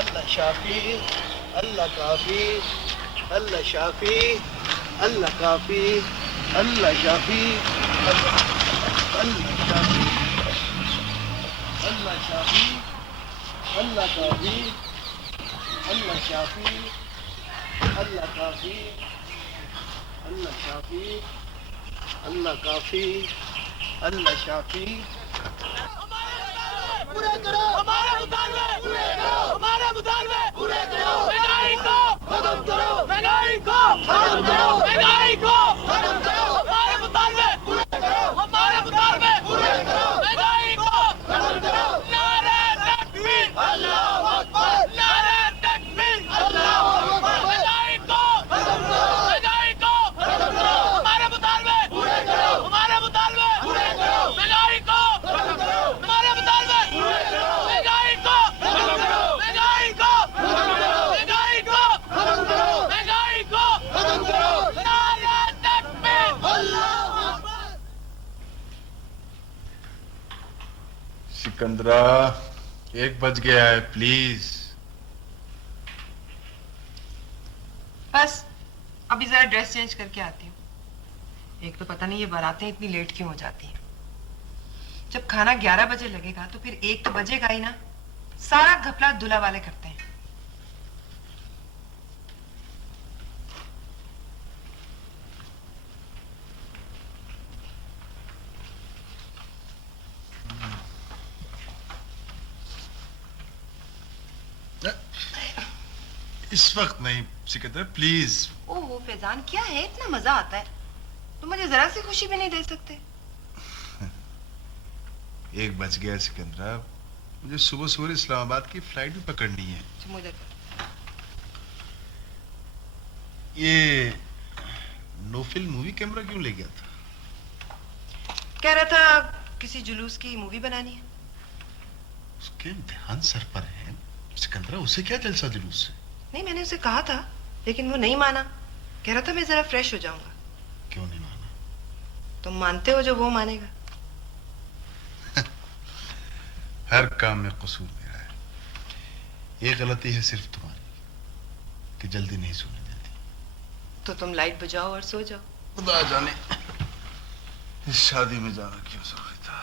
अल्लाह शाफी, अल्लाह काफी, अल्लाह शाफी, अल्लाह काफी, अल्लाह शाफी, अल्लाह शाफी, अल्लाह शाफी, अल्लाह काफी, अल्लाह शाफी, अल्लाह काफी, अल्लाह शाफी, अल्लाह काफी, अल्लाह शाफी। पूरे करो हमारे मुतालबे, पूरे करो हमारे मुतालबे, पूरे करो महंगाई को खत्म करो, महंगाई को खत्म करो, महंगाई को खत्म करो, हमारे मुतालबे पूरे करो, हमारे मुतालबे पूरे करो, महंगाई को खत्म करो। नारे तकबीर, अल्लाहू अकबर, नारे तकबीर, अल्लाहू अकबर, महंगाई को खत्म करो, महंगाई को खत्म करो, हमारे मुतालबे पूरे करो, हमारे मुतालबे पूरे करो, महंगाई को खत्म करो, हमारे मुतालबे पूरे करो, महंगाई को खत्म करो, महंगाई को खत्म करो, महंगाई को खत्म करो, महंगाई को खत्म करो। नारे तकबीर, अल्लाहू अकबर। सिकंदरा 1 बज गया है, प्लीज। बस अभी जरा ड्रेस चेंज करके आती हूँ। एक तो पता नहीं ये बारातें इतनी लेट क्यों हो जाती हैं। जब खाना 11 बजे लगेगा तो फिर 1 तो बजेगा ही ना। सारा घपला दूल्हा वाले करते हैं। इस वक्त नहीं सिकंदर, प्लीज। ओहो फैजान, क्या है, इतना मजा आता है तो मुझे जरा सी खुशी भी नहीं दे सकते? 1 बज गया सिकंदरा, मुझे सुबह सुबह इस्लामाबाद की फ्लाइट भी पकड़नी है। ये नोफिल मूवी कैमरा क्यों ले गया था? कह रहा था किसी जुलूस की मूवी बनानी है। उसके ध्यान सर पर है सिकंदरा, उसे क्या जलसा जुलूस है? नहीं, मैंने उसे कहा था लेकिन वो नहीं माना। कह रहा था मैं जरा फ्रेश हो जाऊंगा। क्यों नहीं माना? तुम मानते हो जो वो मानेगा। हर काम में कसूर मेरा है। ये गलती है सिर्फ तुम्हारी कि जल्दी नहीं सोने देती। तो तुम लाइट बुझाओ और सो जाओ। खुदा जाने इस शादी में जाना क्यों जरूरी था।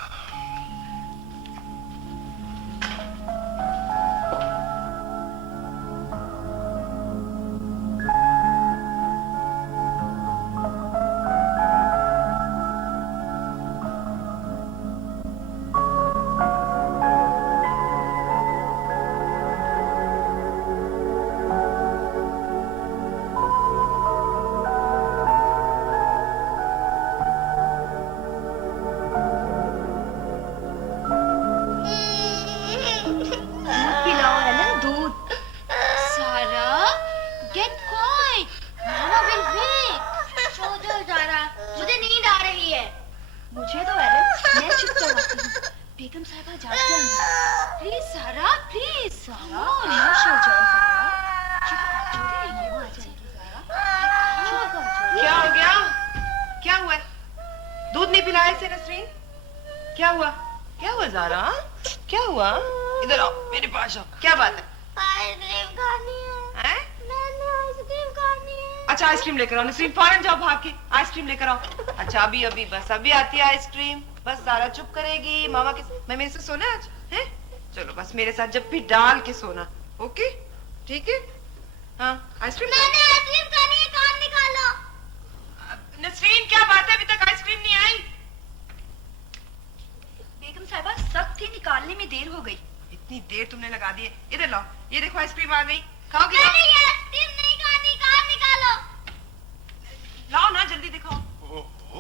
नसरीन फौरन जाओ भाग के आइसक्रीम लेकर आओ। अच्छा अभी अभी बस अभी आती है आइसक्रीम। बस सारा चुप करेगी। मामा के मैं मेरे से सोना आज है? चलो बस मेरे साथ जब भी डाल के सोना। ओके ठीक है? हाँ आइसक्रीम। मैंने आइसक्रीम खानी है, कान निकालो। नसरीन क्या बात है, अभी तक आइसक्रीम नहीं आई? बेगम साहिबा सख्त थी, निकालने में देर हो गई। इतनी देर तुमने लगा दी है। इधर लाओ, ये देखो आइसक्रीम आ गई। खाओगी? मैंने ये आइसक्रीम नहीं खानी, कान निकालो। लाओ ना जल्दी दिखाओ। ओहो,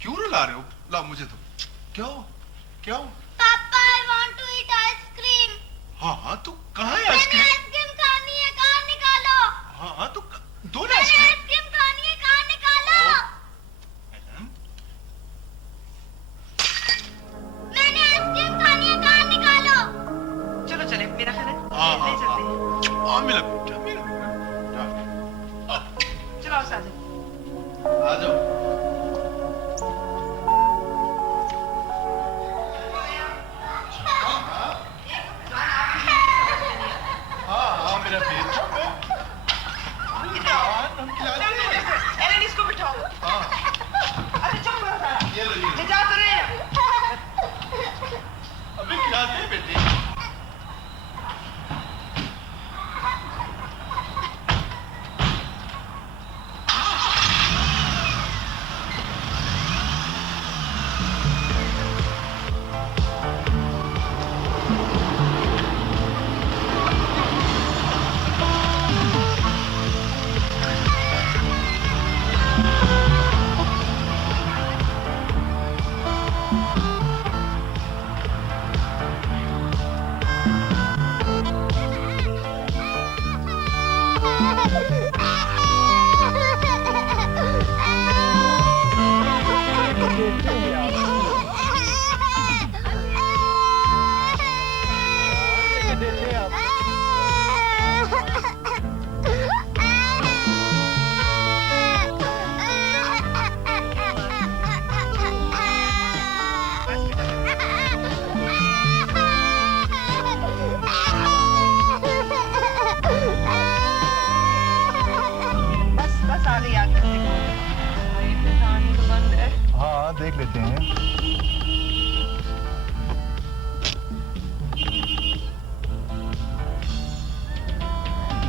क्यों रुला रहे हो? लाओ मुझे तो। क्यों क्यों? पापा I want to eat ice cream. हाँ हाँ तो कहाँ है मैंने आइसक्रीम? आइसक्रीम खानी है, कान निकालो। हाँ हाँ तो दो ना मैंने आइसक्रीम। आइसक्रीम खानी है, कान निकालो। मैंने आइसक्रीम खानी है, कान निकालो। चलो चले, मेरा ख्याल है हाँ ले चलते हैं। मिला बेटा, मिला चलो आओ साजिद। आ जाओ। हाँ मेरा पेट एलन इसको बिठाओ। हाँ अरे चुप करो सारा। ये लो ले जा तो रहे हैं। अभी खिला दे बेटी। बस आ गई आगे। कहानी तो बंद है। हाँ देख लेते हैं।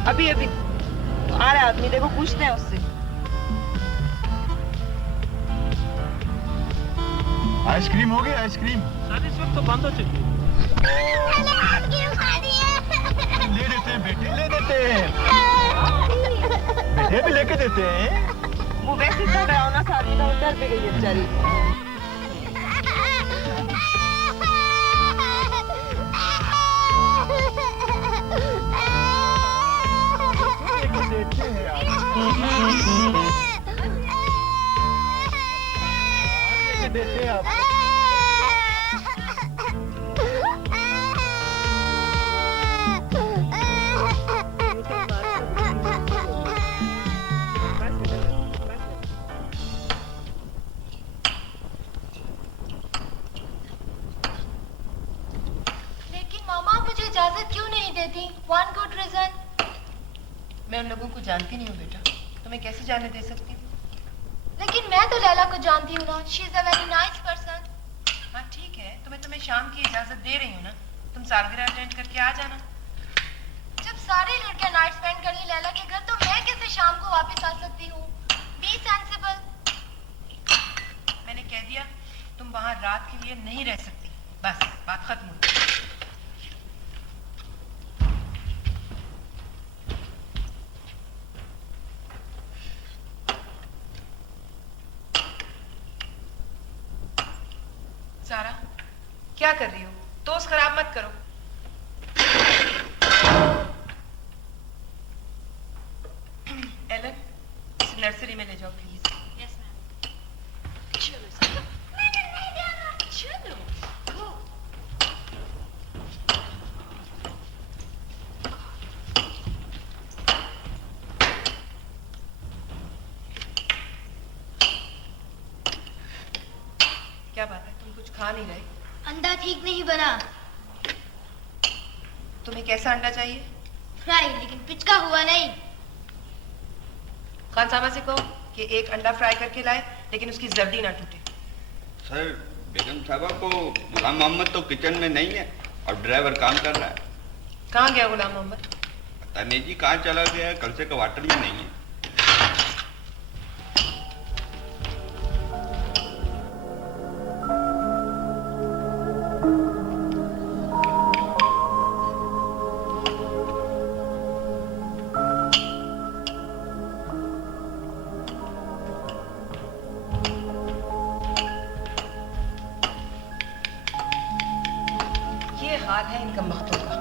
अभी अभी आ रहा है आदमी, देखो पूछते हैं उससे। आइसक्रीम हो गई आइसक्रीम? सर इस वक्त तो बंद हो चुकी है। ले देते हैं बेटे, ले देते हैं बेटे, भी लेके देते हैं। वो वैसे चल रहा होना सा आदमी था, वो डर पे गई है बेचारी। लेके देते हैं आप। लेके देते हैं आप। लेकिन मामा मुझे इजाजत क्यों नहीं देती? One good reason. मैं उन लोगों को जानती नहीं हूँ बेटा, तुम्हें कैसे जाने दे सकती हूँ? लेकिन मैं तो लैला को जानती हूँ ना। She is a very nice person. हाँ ठीक है, तुम्हें शाम की इजाजत दे रही हूँ ना, तुम सालगिरह अटेंड करके आ जाना। जब सारी लड़कियां नाइट स्पेंड करेंगी लैला के घर, तो मैं कैसे शाम को वापस आ सकती हूँ? B sensible. मैंने कह दिया तुम वहां रात के लिए नहीं रह सकती, बस बात खत्म हो गई। सारा क्या कर रही हो? दोस्त खराब मत करो। एलन इस नर्सरी में ले जाओ प्लीज। Yes ma'am. चलो चलो go। क्या बात है, तुम कुछ खा नहीं रहे? अंडा ठीक नहीं बना। तुम्हें कैसा अंडा चाहिए? फ्राई, लेकिन पिचका हुआ नहीं। खान सामा से कहो कि एक अंडा फ्राई करके लाए, लेकिन उसकी जर्दी ना टूटे। सर बेगम साहबा को गुलाम मोहम्मद तो किचन में नहीं है और ड्राइवर काम कर रहा है। कहाँ गया गुलाम मोहम्मद? पता नहीं जी कहाँ चला गया है, कल से क्वार्टर में नहीं है। हाल है इन कमबख्तों का।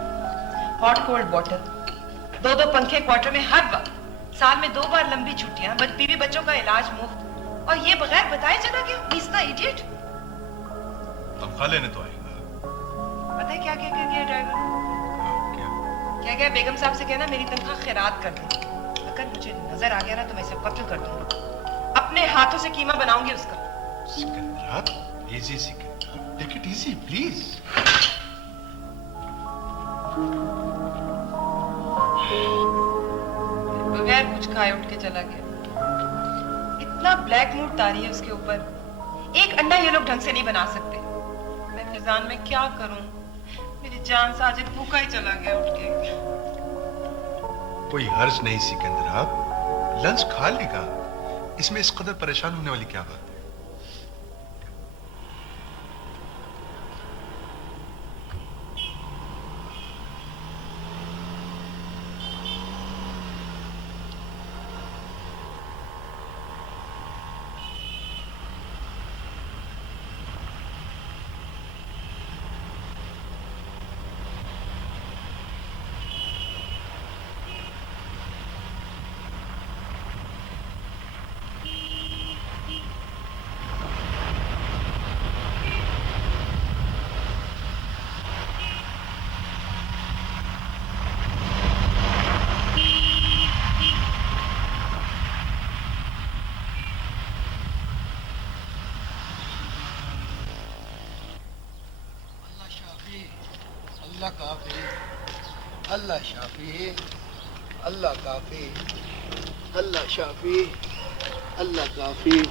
हॉट कोल्ड बॉटल, दो दो पंखे क्वार्टर में हर वक्त, साल में 2 बार लंबी छुट्टियां, बीवी बच्चों का इलाज मुफ्त, और ये बगैर बताए चला गया। He's the idiot। तनख्वाह लेने तो आएगा। पता है क्या क्या कह दिया ड्राइवर? क्या? क्या बेगम साहब से कहना मेरी तनख्वाह खैरात कर दे। अगर मुझे नजर आ गया ना तो मैं इसे कत्ल कर दूंगा। अपने हाथों से कीमा बनाऊंगी उसका। Sikandra, easy Sikandra, take it easy please. बगैर कुछ खाए उठ के चला गया। इतना ब्लैक मूड तारी है उसके ऊपर। एक अंडा ये लोग ढंग से नहीं बना सकते। मैं फिजान में क्या करूं? मेरी जान साजिद भूखा ही चला गया उठ के। कोई हर्ज नहीं सिकंदरा, लंच खा लेगा। इसमें इस कदर परेशान होने वाली क्या बात है? अल्लाह काफी, अल्लाह शाफी, अल्लाह काफी, अल्लाह शाफी, अल्लाह काफी।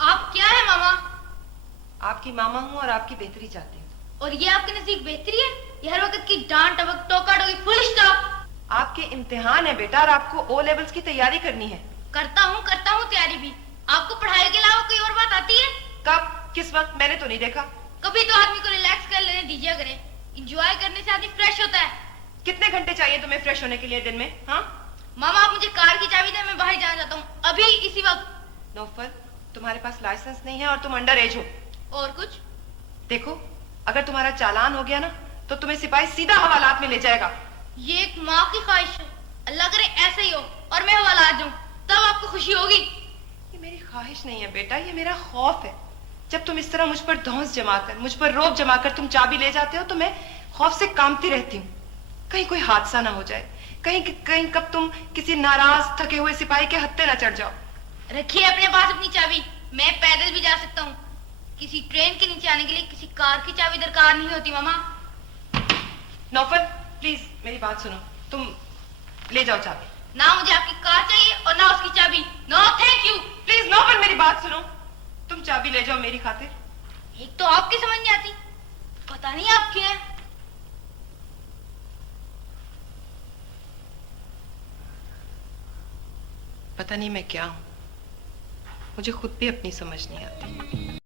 आप क्या है मामा? आपकी मामा हूं और आपकी बेहतरी चाहती हूँ। और ये आपके नजदीक बेहतरी है? ये हर वक्त की डांट टपक टोका टोकी फुल स्टॉप। आपके इम्तिहान है बेटा और आपको ओ लेवल्स की तैयारी करनी है। करता हूँ तैयारी भी। आपको पढ़ाई के अलावा कोई और बात आती है? कब, किस वक्त? मैंने तो नहीं देखा। कभी तो आदमी को रिलैक्स कर लेने दीजिए करे। इंजॉय करने से आदमी फ्रेश होता है। कितने घंटे चाहिए तुम्हें फ्रेश होने के लिए दिन में? हाँ मामा आप मुझे कार की चाबी दें, मैं बाहर जाना चाहता हूँ अभी इसी वक्त। नौफल, तुम्हारे पास लाइसेंस नहीं है और तुम अंडर एज हो। और कुछ? देखो, अगर तुम्हारा चालान हो गया ना तो तुम्हें सिपाही सीधा हवालात में ले जाएगा। ये एक माँ की ख्वाहिश है। अल्लाह करे ऐसे ही हो और मैं हवालात जाऊं, तब आपको खुशी होगी। ये मेरी ख्वाहिश नहीं है बेटा, ये मेरा खौफ है। जब तुम इस तरह मुझ पर धौंस जमाकर, मुझ पर रोब जमाकर तुम चाबी ले जाते हो तो मैं खौफ से कांपती रहती हूँ। कहीं कोई हादसा ना हो जाए, कहीं कहीं कब तुम किसी नाराज थके हुए सिपाही के हत्थे ना चढ़ जाओ। रखिए अपने पास अपनी चाबी। मैं पैदल भी जा सकता हूँ। किसी ट्रेन के नीचे आने के लिए किसी कार की चाबी दरकार नहीं होती मामा। नौफल प्लीज मेरी बात सुनो, तुम ले जाओ चाबी। ना मुझे आपकी कार चाहिए और ना उसकी चाबी। No thank you. Please Naufal मेरी बात सुनो, तुम चाबी ले जाओ मेरी खातिर। एक तो आपकी समझ नहीं आती, पता नहीं आप क्या है। पता नहीं मैं क्या हूं, मुझे खुद भी अपनी समझ नहीं आती।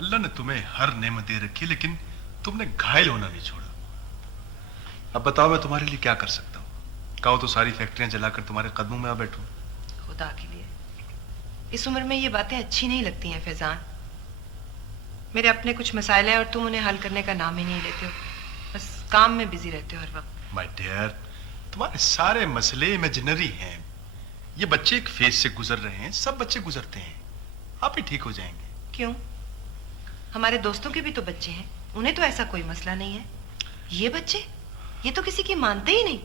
अल्लाह ने तुम्हें हर नेमत दे रखी, लेकिन तुमने घायल होना नहीं छोड़ा। अब बताओ मैं तुम्हारे लिए क्या कर सकता हूँ? कहो तो सारी फैक्ट्रियां जलाकर तुम्हारे कदमों में आ बैठूं। खुदा के लिए, इस उम्र में ये बातें अच्छी नहीं लगती हैं फैजान। मेरे अपने कुछ मसाइल हैं और तुम उन्हें हल करने का नाम ही नहीं लेते हो, बस काम में बिजी रहते हो हर वक्त। माय डियर, तुम्हारे सारे मसले इमेजिनरी हैं। ये बच्चे एक फेज से गुजर रहे हैं, सब बच्चे गुजरते हैं, आप ही ठीक हो जाएंगे। क्यों? हमारे दोस्तों के भी तो बच्चे हैं, उन्हें तो ऐसा कोई मसला नहीं है। ये बच्चे, ये तो किसी की मानते ही नहीं।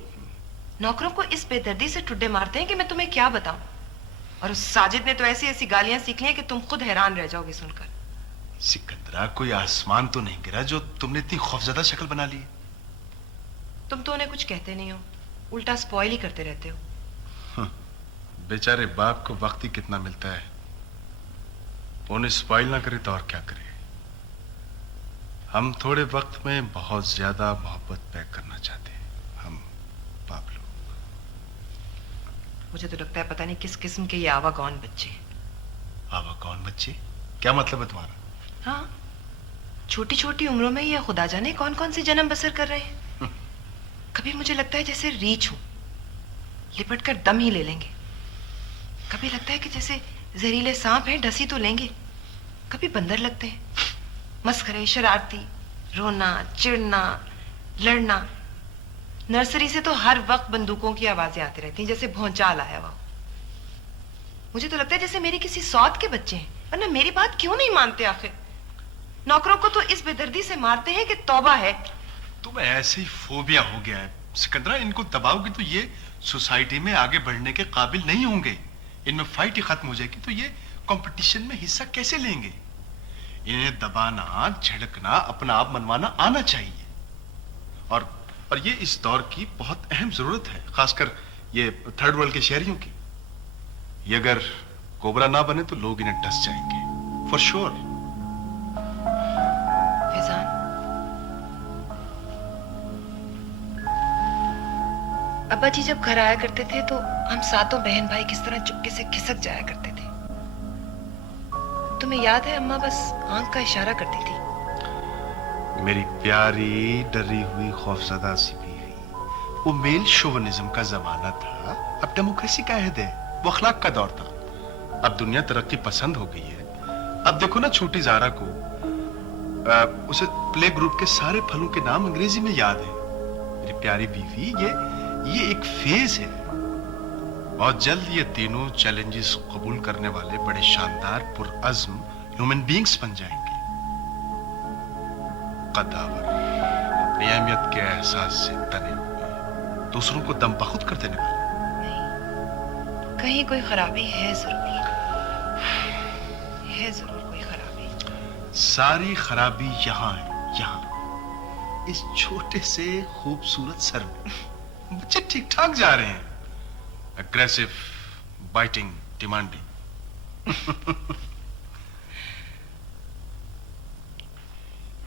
नौकरों को इस बेदर्दी से टुड्डे मारते हैं कि मैं तुम्हें क्या बताऊं। और उस साजिद ने तो ऐसी ऐसी गालियां सीख ली हैं कि तुम खुद हैरान रह जाओगे सुनकर। सिकंदरा, कोई आसमान तो नहीं गिरा जो तुमने इतनी खौफजदा शक्ल बना ली? तुम तो उन्हें कुछ कहते नहीं हो, उल्टा स्पॉइल ही करते रहते हो। बेचारे बाप को वक्त ही कितना मिलता है, उन्हें स्पॉइल ना करे तो और क्या करे। हम थोड़े वक्त में बहुत ज्यादा मोहब्बत पैक करना चाहते हैं, हम बाप लोग। मुझे तो लगता है पता नहीं किस किस्म के ये आवागौन बच्चे हैं। आवागौन बच्चे? क्या मतलब है तुम्हारा? हाँ, छोटी छोटी उम्रों में ये खुदा जाने कौन कौन से जन्म बसर कर रहे हैं। कभी मुझे लगता है जैसे रीछ हूं, लिपट कर दम ही ले लेंगे। कभी लगता है कि जैसे जहरीले सांप हैं, डसी तो लेंगे। कभी बंदर लगते हैं, मस्खरे, शरारती, रोना, चिढ़ना, लड़ना। नर्सरी से तो हर वक्त बंदूकों की आवाजें आती रहती हैं, जैसे भौंचाल आया हुआ। मुझे तो लगता है जैसे मेरी किसी सौत के बच्चे हैं, वरना मेरी बात क्यों नहीं मानते आखिर। नौकरों को तो इस बेदर्दी से मारते हैं कि तौबा है। तुम्हें ऐसे ही फोबिया हो गया है सिकंदरा। इनको दबाओगे तो ये सोसाइटी में आगे बढ़ने के काबिल नहीं होंगे। इनमें फाइट ही खत्म हो जाएगी तो ये कंपटीशन में हिस्सा कैसे लेंगे? इन्हें दबाना, झड़कना, अपना आप मनवाना आना चाहिए। और ये इस दौर की बहुत अहम जरूरत है, खासकर ये थर्ड वर्ल्ड के शहरियों की। ये अगर कोबरा ना बने तो लोग इन्हें डस जाएंगे फॉर श्योर। फैजान, अब्बा जी जब घर आया करते थे तो हम सातों बहन भाई किस तरह चुपके से खिसक जाया करते थे। तुम्हें याद है अम्मा बस आंख का इशारा करती थी। मेरी प्यारी डरी हुई खौफजदा सी बीवी, वो मेल शोवनिज्म का जमाना था, अब डेमोक्रेसी का अहद है, वो अखलाक का दौर था। अब दुनिया तरक्की पसंद हो गई है। अब देखो ना छोटी जारा को, उसे प्ले ग्रुप के सारे फलों के नाम अंग्रेजी में याद है। मेरी प्यारी बीवी, ये एक फेज है। बहुत जल्द ये तीनों चैलेंजेस कबूल करने वाले बड़े शानदार पुरअज़्म ह्यूमन बीइंग्स बन जाएंगे। कद्दावर, अपनी अहमियत के एहसास से तने हुए, दूसरों को दम बखुद कर देने वाले। नहीं, कहीं कोई खराबी है जरूर, है जरूर कोई खराबी। सारी खराबी यहाँ है, यहाँ इस छोटे से खूबसूरत सर में। बच्चे ठीक ठाक जा रहे हैं, aggressive, biting, demanding.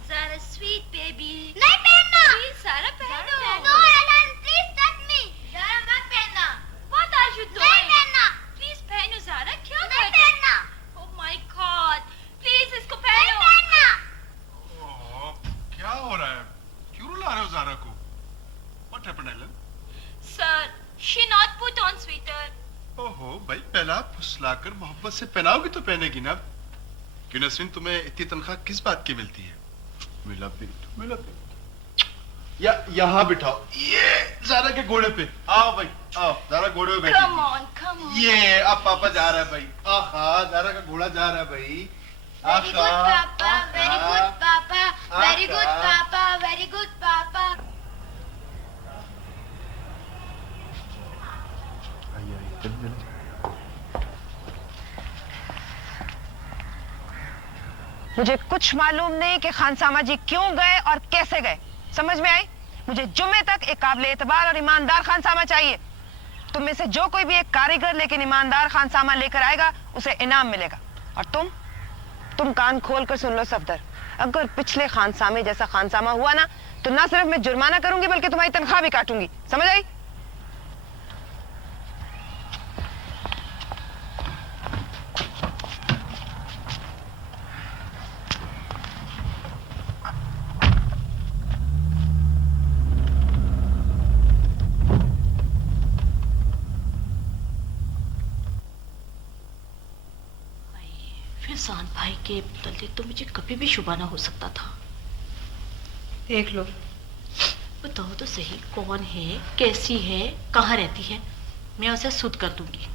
Zara sweet baby. नहीं पहनना। प्लीज ज़ारा पहन दो। No Alan, please touch me. Zara मत पहनना। What are you doing? नहीं पहनना। प्लीज पहनो ज़ारा, क्या कर रही हो? नहीं पहनना। ओह माय गॉड, प्लीज इसको पहनो। नहीं पहनना। ओह, क्या हो रहा है? क्यों रुला रहे हो ज़ारा को? What happened, Alan? Sir, she not put on sweater. ओहो भाई, पहला फुसलाकर मोहब्बत से पहनाओगी तो पहनेगी ना। क्यों नसरीन, तुम्हें इतनी तनख्वाह किस बात की मिलती है? मिला यहाँ बिठाओ, ये ज़ारा के घोड़े पे। आओ भाई, आओ, ज़ारा घोड़े पे बैठी। Come on, come on. ये अब पापा जा रहा है भाई। आहा, ज़ारा का घोड़ा जा रहा है भाई। Very good, Papa. Very good, Papa. Very good, Papa. Very good, Papa. मुझे कुछ मालूम नहीं कि खानसामा जी क्यों गए और कैसे गए, समझ में आई? मुझे जुम्मे तक एक काबिल एतबार और ईमानदार खानसामा चाहिए। तुम में से जो कोई भी एक कारीगर लेकिन ईमानदार खानसामा लेकर आएगा उसे इनाम मिलेगा। और तुम कान खोल कर सुन लो सफदर, अगर पिछले खानसामे जैसा खानसामा हुआ ना तो ना सिर्फ मैं जुर्माना करूंगी बल्कि तुम्हारी तनख्वाह भी काटूंगी, समझ आई? फैजान भाई के मुताल्लिक तो मुझे कभी भी शुबा ना हो सकता था। देख लो। बताओ तो सही, कौन है, कैसी है, कहाँ रहती है? मैं उसे सुध कर दूंगी।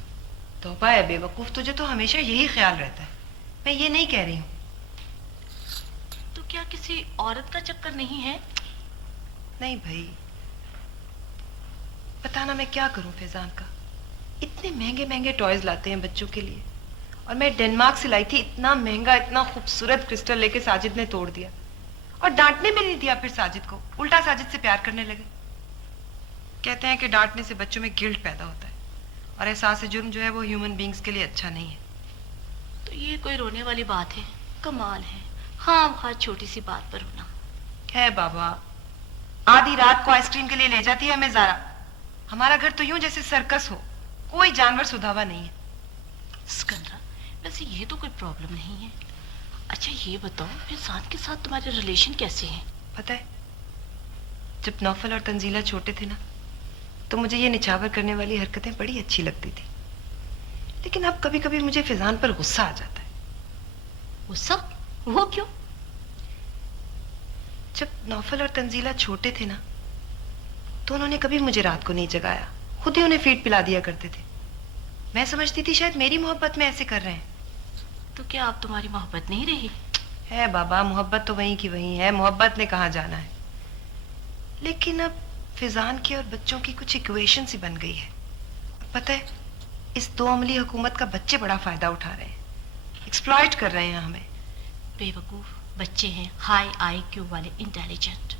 तौबा है बेवकूफ, तुझे तो हमेशा यही ख्याल रहता है। मैं ये नहीं कह रही हूँ। तो क्या किसी औरत का चक्कर नहीं है? नहीं भाई, पता ना मैं क्या करूं फैजान का। इतने महंगे महंगे टॉयज लाते हैं बच्चों के लिए, और मैं डेनमार्क से लाई थी इतना महंगा, इतना खूबसूरत क्रिस्टल लेके साजिद ने तोड़ दिया, और डांटने भी नहीं दिया फिर साजिद को, उल्टा साजिद से प्यार करने लगे। कहते हैं कि डांटने से बच्चों में गिल्ट पैदा होता है, और एहसास जुर्म जो है वो ह्यूमन बींग्स के लिए अच्छा नहीं है। तो ये कोई रोने वाली बात है? कमाल है, हाँ छोटी सी बात पर रोना है। बाबा आधी रात को आइसक्रीम के लिए ले जाती है हमें ज़ारा। हमारा घर तो यूं जैसे सर्कस हो, कोई जानवर सुधावा नहीं है। सिकंदरा, वैसे ये तो कोई प्रॉब्लम नहीं है। अच्छा ये बताओ, फैजान के साथ तुम्हारे रिलेशन कैसे हैं? पता है, जब नौफल और तंजीला छोटे थे ना, तो मुझे ये निछावर करने वाली हरकतें बड़ी अच्छी लगती थी। लेकिन अब कभी कभी मुझे फैजान पर गुस्सा आ जाता है। गुस्सा? वो क्यों? जब नौफल और तंजीला छोटे थे ना, तो उन्होंने कभी मुझे रात को नहीं जगाया, खुद ही उन्हें फीड पिला दिया करते थे। मैं समझती थी शायद मेरी मोहब्बत में ऐसे कर रहे हैं। तो क्या अब तुम्हारी मोहब्बत नहीं रही? है बाबा, मोहब्बत तो वहीं की वहीं है, मोहब्बत ने कहाँ जाना है। लेकिन अब फैजान की और बच्चों की कुछ इक्वेशन सी बन गई है। पता है, इस दो अमली हुकूमत का बच्चे बड़ा फायदा उठा रहे हैं, एक्सप्लॉइट कर रहे हैं हमें। बेवकूफ बच्चे हैं, हाई IQ वाले, इंटेलिजेंट।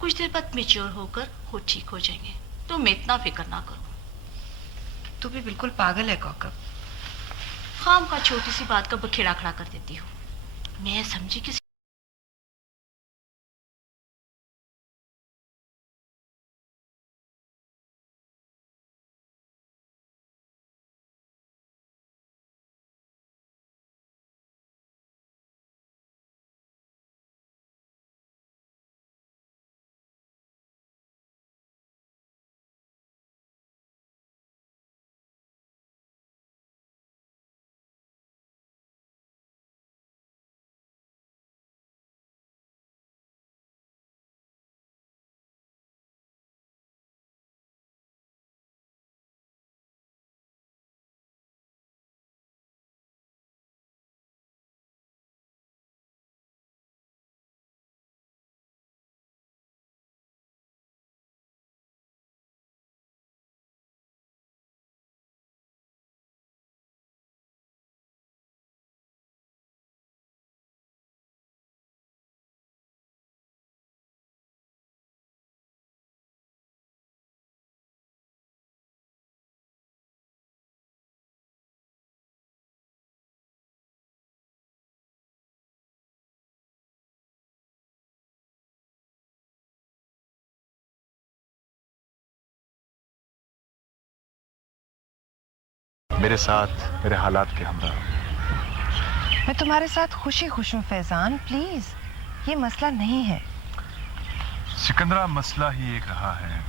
कुछ देर बाद मेच्योर होकर खुद ठीक हो जाएंगे। तुम इतना फिक्र ना करो। तू भी बिल्कुल पागल है कौकब। खाम खा छोटी सी बात का बखेड़ा खड़ा कर देती हो। मैं समझी किसी मेरे साथ मेरे हालात के हमरा। मैं तुम्हारे साथ खुशी खुश हूँ फैजान, प्लीज, ये मसला नहीं है। सिकंदरा, मसला ही एक रहा है,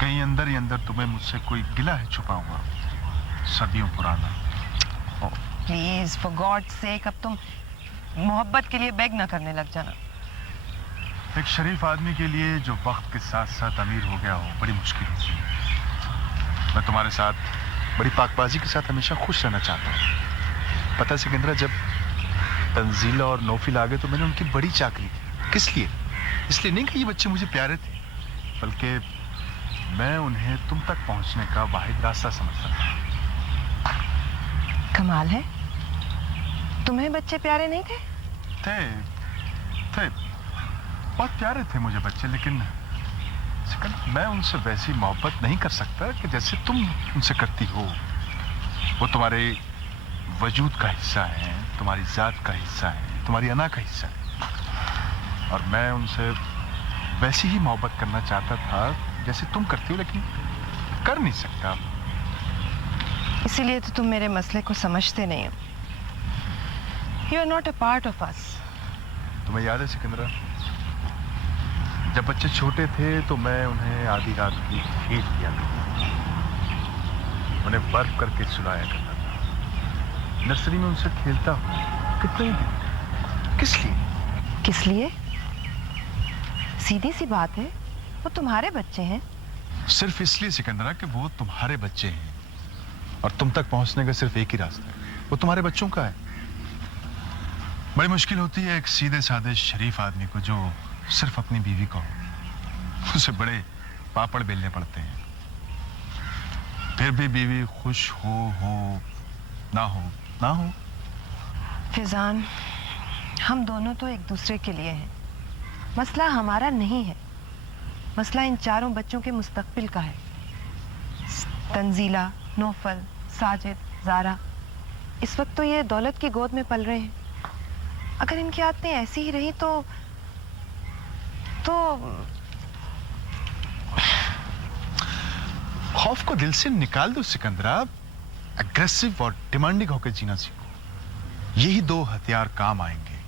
कहीं अंदर ही अंदर तुम्हें मुझसे कोई गिला है छुपा हुआ, सदियों पुराना। प्लीज फॉर गॉड सेक, अब तुम मोहब्बत के लिए बेग ना करने लग जाना। एक शरीफ आदमी के लिए जो वक्त के साथ साथ अमीर हो गया हो, बड़ी मुश्किल होती है। मैं तुम्हारे साथ बड़ी पाकबाजी के साथ हमेशा खुश रहना चाहता हूँ। पता है सिकंदरा, जब तंजीला और नौफिल आ गए तो मैंने उनकी बड़ी चाकरी की। किस लिए? इसलिए नहीं कि ये बच्चे मुझे प्यारे थे, बल्कि मैं उन्हें तुम तक पहुंचने का वाहिद रास्ता समझता था। कमाल है, तुम्हें बच्चे प्यारे नहीं थे? थे बहुत प्यारे थे मुझे बच्चे, लेकिन मैं उनसे वैसी मोहब्बत नहीं कर सकता कि जैसे तुम उनसे करती हो। वो तुम्हारे वजूद का हिस्सा है, तुम्हारी जात का हिस्सा है, तुम्हारी अना का हिस्सा है, और मैं उनसे वैसी ही मोहब्बत करना चाहता था जैसे तुम करती हो, लेकिन कर नहीं सकता। इसीलिए तो तुम मेरे मसले को समझते नहीं हो। You are not a part of us. तुम्हें याद है सिकंदरा, जब बच्चे छोटे थे तो मैं उन्हें आधी रात की फीड दिया करता था, उन्हें बर्फ करके सुलाया करता था, नर्सरी में उनसे खेलता हूँ कितने दिन। किस लिए? किस लिए? सीधी सी बात है, वो तुम्हारे बच्चे हैं। सिर्फ इसलिए सिकंदरा कि वो तुम्हारे बच्चे हैं और तुम तक पहुंचने का सिर्फ एक ही रास्ता है, वो तुम्हारे बच्चों का है। बड़ी मुश्किल होती है एक सीधे साधे शरीफ आदमी को जो सिर्फ अपनी बीवी को हो, उसे बड़े पापड़ बेलने पड़ते हैं। फिर भी बीवी खुश हो ना हो। फिजान, हम दोनों तो एक दूसरे के लिए हैं। मसला हमारा नहीं है, मसला इन चारों बच्चों के मुस्तकबिल का है। तंजीला, नौफल, साजिद, ज़ारा इस वक्त तो ये दौलत की गोद में पल रहे हैं। अगर इनकी आदतें ऐसी ही रही तो खौफ को दिल से निकाल दो सिकंदरा, एग्रेसिव और डिमांडिंग होकर जीना सीखो। यही दो हथियार काम आएंगे।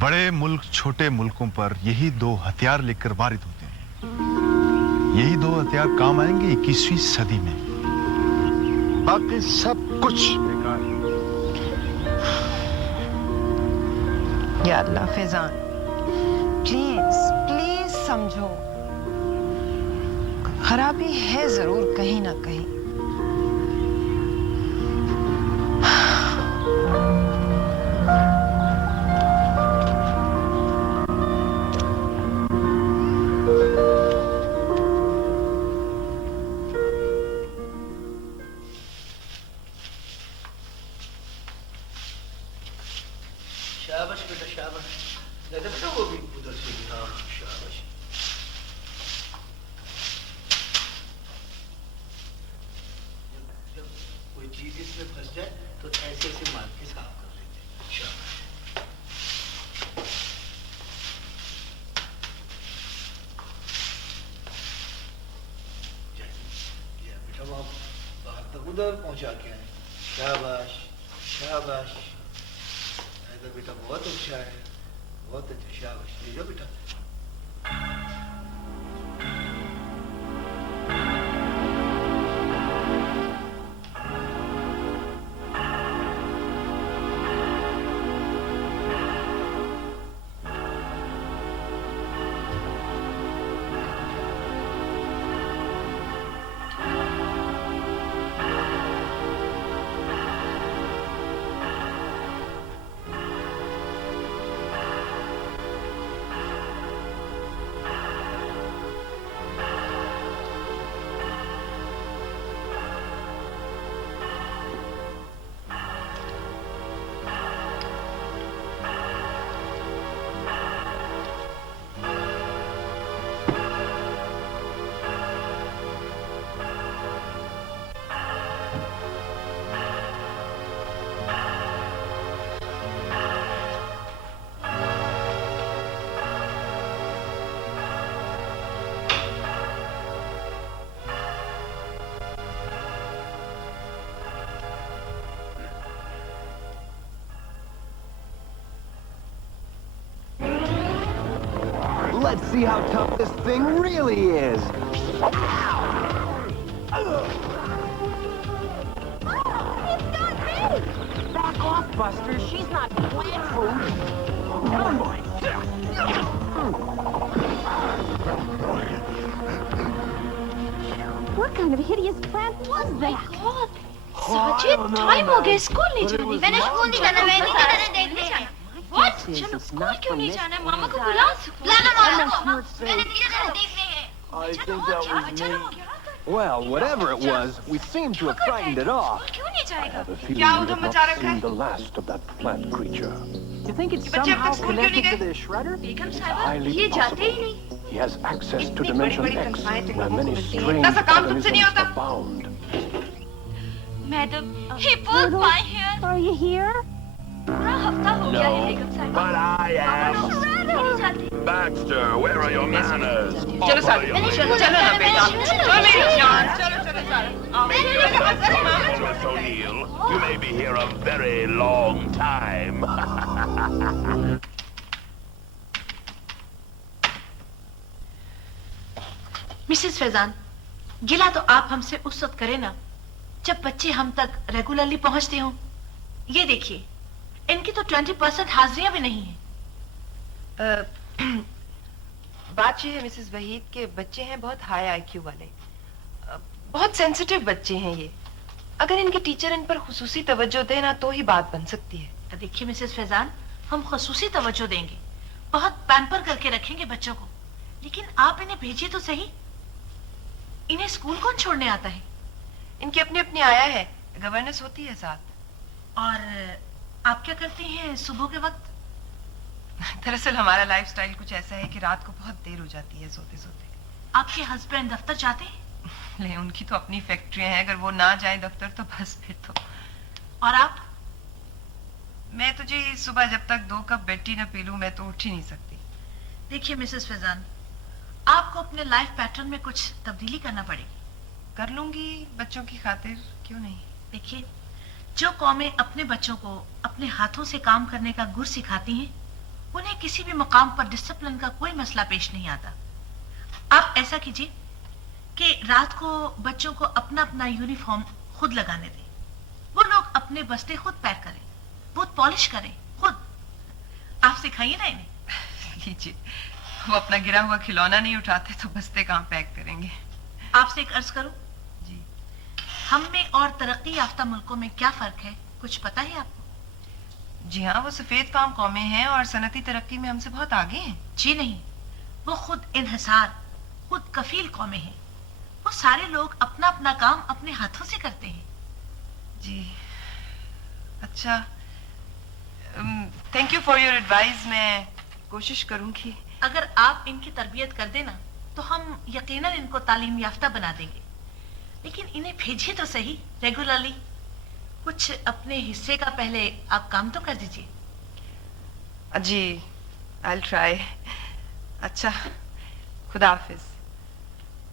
बड़े मुल्क छोटे मुल्कों पर यही दो हथियार लेकर वारिद होते हैं। यही दो हथियार काम आएंगे 21वीं सदी में। बाकी सब कुछ बेकार है। या अल्लाह फिजान, प्लीज समझो, खराबी है जरूर कहीं ना कहीं। शाबाश बेटा शाबाश। दादा बेटा वो भी उधर से भी, हाँ शाबाश। जब कोई चीज इसमें फंस जाए तो ऐसे ऐसे मार के साफ कर लेते हैं। शाबाश। बेटा वहाँ बाहर तक उधर पहुंचा के आए। शाबाश शाबाश। बेटा बहुत अच्छा है, बहुत अच्छा। शाबाश, ले जाओ बेटा। Let's see how tough this thing really is. Back off, Buster. She's not plant food. Oh my What kind of hideous plant was that? God. Sajid, time हो गया स्कूल नहीं जाने। मैंने स्कूल नहीं जाना, मैंने नहीं जाना, देखने जाना। What? चलो स्कूल क्यों नहीं जाना? मामा को बुला। बुलाना मामा को। मैंने नहीं जाना देखने हैं। I think that was me. Well, whatever it was, we seem to have frightened it off. क्यों नहीं जाएगा? The feeling क्या we उधम have मचा not रखा है? seen the last of that plant creature. You think it's बच्चे अब somehow तक स्कूल क्यों नहीं connected to गए? the shredder? बेगम It's साहब, highly ये जाते ही possible. नहीं। He has access to इतनी Dimension बड़ी-बड़ी X, तनख्वाहें तुम where लोगों को many मिलती हैं। strange इतना सा काम तुमसे नहीं organisms होता। abound. Madam, he pulled my hair. Are you here? पूरा हफ्ता हो गया है बेगम साहब। But I am. क्यों नहीं जाते? Baxter, where are your manners? चलो साथ में, चलो ना बेटा, चलो मेरी जान, चलो Miss O'Neill, you may be here a very long time. Mrs Faizan, गिला तो आप हमसे उस वक्त करें ना जब बच्चे हम तक रेगुलरली पहुंचते हों, ये देखिए, इनकी तो 20% हाजिरियां भी नहीं है। बात ये है मिसेस वहीद के बच्चे हैं बहुत हाई आईक्यू वाले, बहुत सेंसिटिव बच्चे हैं ये। अगर इनके टीचर इन पर खुसूसी तवज्जो दे ना तो ही बात बन सकती है। देखिए मिसेस फैजान, हम खुसूसी तवज्जो देंगे, बहुत पैम्पर करके रखेंगे बच्चों को, लेकिन आप इन्हें भेजिए तो सही। इन्हें स्कूल कौन छोड़ने आता है? इनकी अपनी अपनी आया है, गवर्नेंस होती है साथ। और आप क्या करती हैं सुबह के वक्त? दरअसल हमारा लाइफस्टाइल कुछ ऐसा है कि रात को बहुत देर हो जाती है सोते सोते। आपके हस्बैंड दफ्तर जाते हैं? ले, उनकी तो अपनी फैक्ट्रियां हैं, अगर वो ना जाए दफ्तर तो बस फिर तो। और आप? मैं तो जी सुबह जब तक 2 कप बेड टी ना पी लूं मैं तो उठ ही नहीं सकती। देखिए मिसेस फैजान, आपको अपने लाइफ पैटर्न में कुछ तब्दीली करना पड़ेगी। कर लूंगी बच्चों की खातिर, क्यों नहीं। देखिए, जो कौमें अपने बच्चों को अपने हाथों से काम करने का गुर सिखाती हैं, उन्हें किसी भी मुकाम पर डिसिप्लिन का कोई मसला पेश नहीं आता। आप ऐसा कीजिए कि रात को बच्चों को अपना अपना यूनिफॉर्म खुद लगाने दें। वो लोग अपने बस्ते खुद पैक करें, खुद पॉलिश करें, खुद। आप सिखाइए ना इन्हें। लीजिए, वो अपना गिरा हुआ खिलौना नहीं उठाते तो बस्ते कहाँ पैक करेंगे। आपसे एक अर्ज करूं? जी। हम में और तरक्की याफ्ता मुल्कों में क्या फर्क है, कुछ पता है आपको? जी हाँ, वो सफेद फार्म कौमें हैं और सनती तरक्की में हमसे बहुत आगे हैं। जी नहीं, वो खुद इन्हिसार, खुद कफील कौमें हैं। वो सारे लोग अपना अपना काम अपने हाथों से करते हैं। जी अच्छा, thank you for your advice. मैं कोशिश करूंगी। अगर आप इनकी तरबियत कर देना तो हम यकीनन इनको तालीम याफ्ता बना देंगे, लेकिन इन्हें भेजिए तो सही रेगुलरली। कुछ अपने हिस्से का पहले आप काम तो कर दीजिए। जी, I'll try। अच्छा, खुदा हाफिज।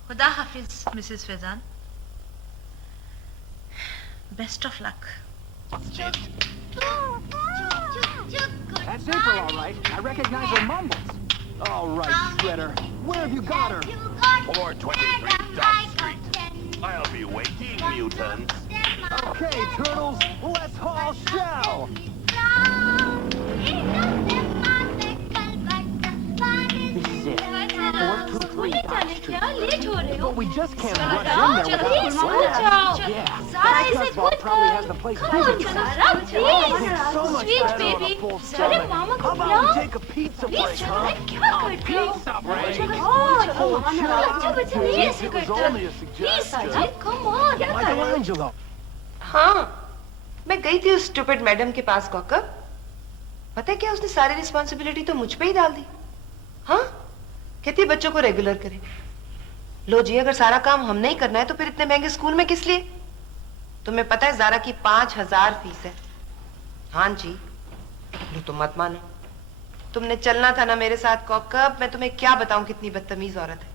खुदा हाफिज Mrs Faizan. Best of luck. That's April, all right. I recognize her mumbles. All right, Shredder. Where have you got her? 423 Dot Street. I'll be waiting, mutants. Okay, turtles, let's haul shell. This is it. 423 Dot Street. Late हो रहे हो? But we just can't rush in there without the school जाओ। Yeah. Zara, That इसे Guzman probably has the place busy. Zara, Everything's so much Sweet better on a baby. full Zara, stomach. मामा को How about we बुलाओ? take a pizza Please, break, Zara, huh? क्या करते हो? Pizza break. बच्चे बच्चे नहीं ऐसे It was करते। only a Please, suggestion. Zara, come on, क्या कर रहे हो? Michelangelo. हाँ, मैं गई थी उस स्टूपिड मैडम के पास कॉकअप। पता है क्या, उसने सारी रिस्पॉन्सिबिलिटी तो मुझ पे ही डाल दी। हाँ, कहती बच्चों को रेगुलर करें। लो जी, अगर सारा काम हमने ही करना है तो फिर इतने महंगे स्कूल में किस लिए? तुम्हें पता है ज़ारा की 5000 फीस है। हाँ जी, लो तुम मत मानो। तुमने चलना था ना मेरे साथ कॉकअप। मैं तुम्हें क्या बताऊं कितनी बदतमीज औरत है।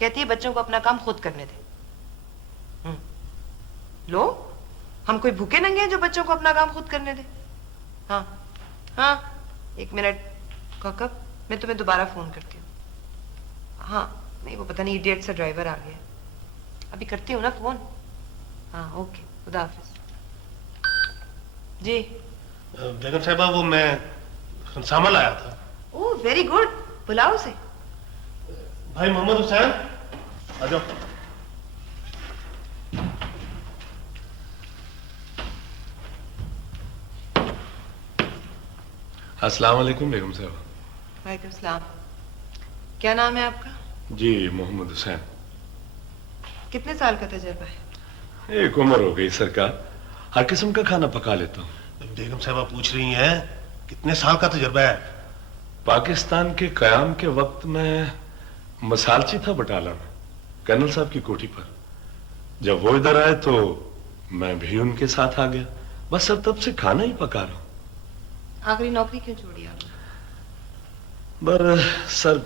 कहती है बच्चों को अपना काम खुद करने दे। लो, हम कोई भूखे नंगे हैं जो बच्चों को अपना काम खुद करने दे? हाँ हाँ, 1 मिनट कॉकअप, मैं तुम्हें दोबारा फोन करती हूँ। हाँ, नहीं वो पता नहीं इडियट सा ड्राइवर आ गया। अभी करती हूँ ना फोन। हाँ ओके, खुदा हाफिज। जी बेगम साहिबा, वो मैं सामान लाया था। ओह वेरी गुड, बुलाओ उसे। भाई मोहम्मद हुसैन, आ जाओ। अस्सलाम वालेकुम बेगम साहब। वालेकुम सलाम। क्या नाम है आपका? जी मोहम्मद हुसैन। कितने साल का तजर्बा है? एक उम्र हो गई सरकार, हर किस्म का खाना पका लेता हूँ। बेगम साहिबा पूछ रही हैं कितने साल का तजर्बा है? पाकिस्तान के कयाम के वक्त में मसालची था बटाला में, कर्नल साहब की कोठी पर। जब वो इधर आए तो मैं भी उनके साथ आ गया। बस अब तब से खाना ही पका रहा हूँ। आखिरी नौकरी क्यों छोड़ी आपने? सर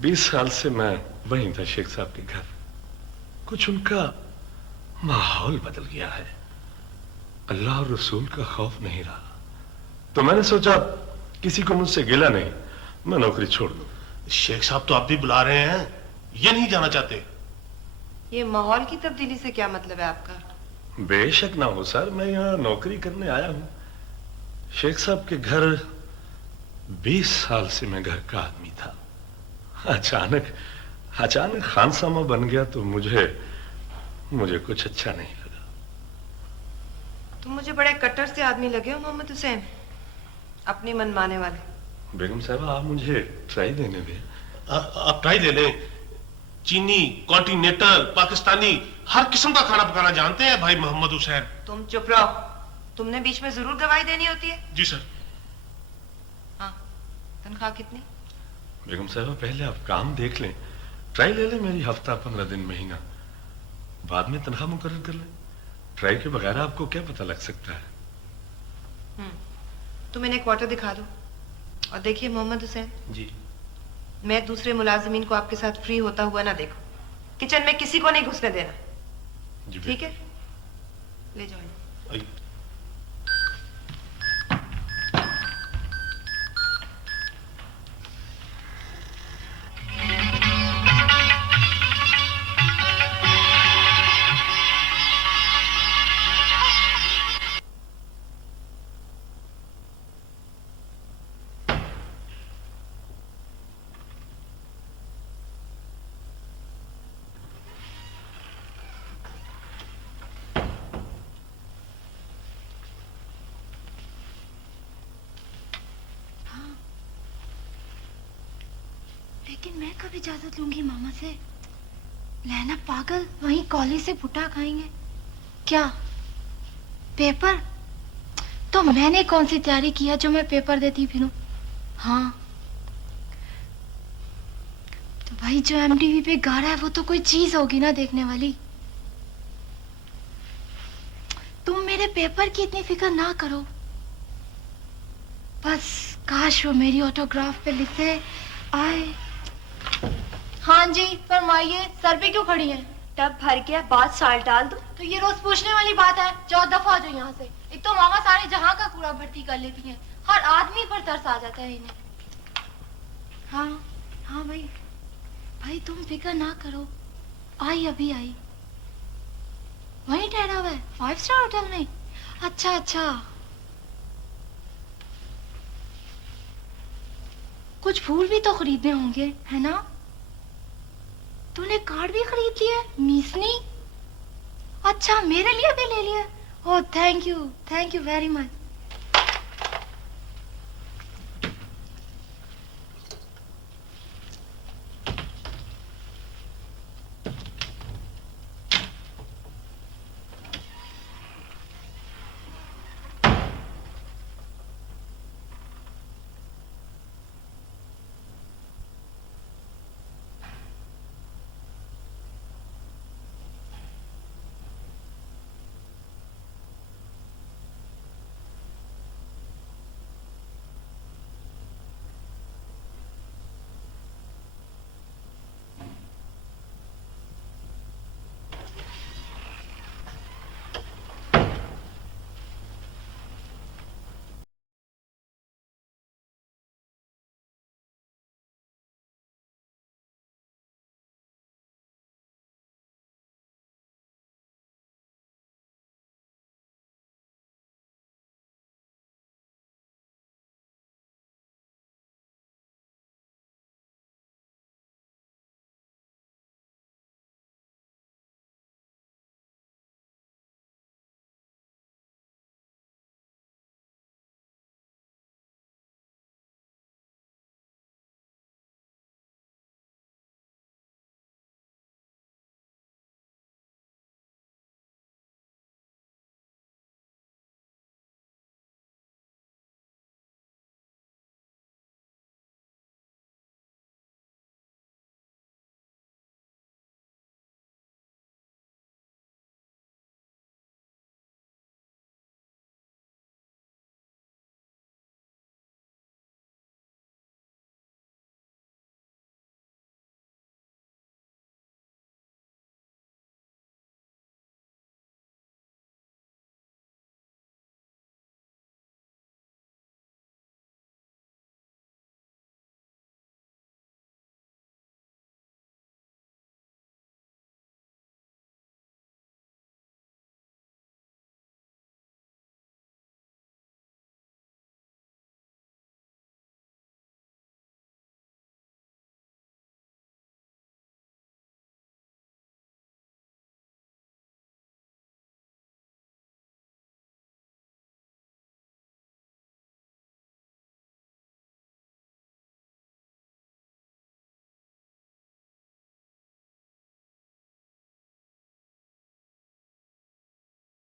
20 साल से मैं वहीं था शेख साहब के घर। कुछ उनका माहौल बदल गया है। अल्लाह और रसूल का खौफ नहीं रहा, तो मैंने सोचा किसी को मुझसे गिला नहीं, मैं नौकरी छोड़ दूं। शेख साहब तो आप भी बुला रहे हैं, ये नहीं जाना चाहते? ये माहौल की तब्दीली से क्या मतलब है आपका? बेशक ना हो सर, मैं यहाँ नौकरी करने आया हूँ, शेख साहब के घर 20 साल से मैं घर का आदमी था। अचानक खानसामा बन गया तो मुझे कुछ अच्छा नहीं लगा। तुम मुझे बड़े कट्टर से आदमी लगे हो मोहम्मद हुसैन, अपनी मनमाने वाले। बेगम साहब आप मुझे ट्राई देने दें। आप ट्राई ले लें। चीनी, कॉन्टिनेंटल, पाकिस्तानी हर किस्म का खाना पकाना जानते हैं भाई मोहम्मद हुसैन। तुम चुप रहो, तुमने बीच में जरूर गवाही देनी होती है। जी सर। हाँ, तनख्वाह कितनी? बेगम साहब पहले आप काम देख लें, ट्राई ले लें मेरी हफ्ता 15 दिन महीना, बाद में तनख्वाह मुकर्रर कर लें। ट्राई के बगैर आपको क्या पता लग सकता है। तुम इन्हें क्वार्टर दिखा दो। और देखिए मोहम्मद हुसैन जी, मैं दूसरे मुलाजिमीन को आपके साथ फ्री होता हुआ ना देखो। किचन में किसी को नहीं घुसने देना, ठीक है? ले जाओ। लेकिन मैं कब इजाजत लूंगी मामा से? लहना पागल वहीं कॉलेज से भुट्टा खाएंगे क्या? पेपर तो मैंने कौन सी तैयारी किया जो मैं पेपर देती फिरूं? हाँ तो भाई जो एमटीवी पे गा रहा है वो तो कोई चीज होगी ना देखने वाली। तुम मेरे पेपर की इतनी फिक्र ना करो, बस काश वो मेरी ऑटोग्राफ पे लिखे आए। हाँ जी फरमाइए, सर पे क्यों खड़ी हैं? टब भर गया, बाद साल डाल दो। तो ये रोज पूछने वाली बात है, जाओ दफा जो यहाँ से। एक तो मामा सारे जहाँ का कूड़ा भर्ती कर लेती हैं, हर आदमी पर तरस आ जाता है इन्हें। हाँ हाँ भाई भाई तुम फिक्र ना करो, आई अभी आई, वहीं ठहरा हुआ है 5 स्टार होटल में। अच्छा अच्छा, कुछ फूल भी तो खरीदने होंगे है ना? तूने कार्ड भी खरीद लिया? मीसनी? अच्छा मेरे लिए भी ले लिया? Oh thank you very much.